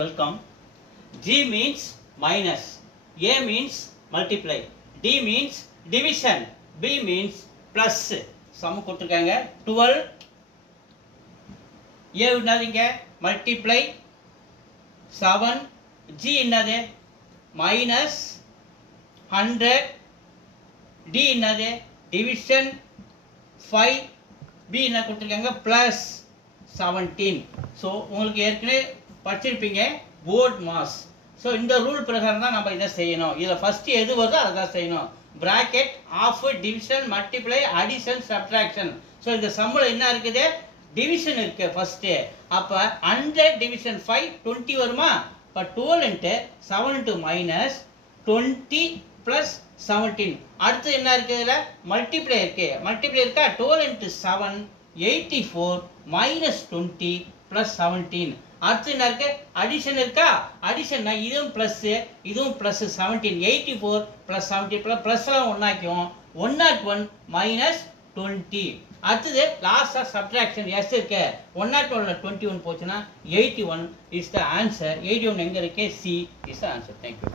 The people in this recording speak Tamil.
Welcome. G means minus, A means multiply, D means division, B means plus. Sum கொடுத்திருக்காங்க 12. A என்னதுங்க multiply 7, G என்னது minus 100, D என்னது division 5, B என்ன கொடுத்திருக்காங்க plus 17. So உங்களுக்கு ஏற்கனவே படிச்சிருப்பீங்க போர்ட் மாஸ். ஸோ இந்த ரூல் பிரகாரம் தான் நம்ம இதை செய்யணும். இதில் ஃபர்ஸ்ட் எது வருதோ அதை தான் செய்யணும். Bracket of division multiply addition subtraction. So இந்த சம்மில் என்ன இருக்குது டிவிஷன் இருக்கு ஃபர்ஸ்ட். அப்போ 100 டிவிஷன் 5 20 வருமா? இப்போ 12 இன்ட்டு 7 இன்ட்டு மைனஸ் 20 ப்ளஸ் 17. அடுத்து என்ன இருக்குது இதில் மல்டிப்ளை இருக்கு. மல்டிப்ளை இருக்கா 12 இன்ட்டு 7 84 மைனஸ் 20 ப்ளஸ் 17. அடுத்து என்ன இருக்கு அடிஷன் இருக்கா? அடிஷன் இதுவும் பிளஸ் இதுவும் பிளஸ் 17 84 பிளஸ் 17 பிளஸ் எல்லாம் ஒன்னாக்கும் 101 மைனஸ் 20. அடுத்தது லாஸ்ட் ஆஃப் சப்ட்ராக்ஷன் எஸ் இருக்கு 101 21 போச்சுன்னா 81 இஸ் த ஆன்சர். 81 எங்க இருக்கு? C is the answer. Thank you.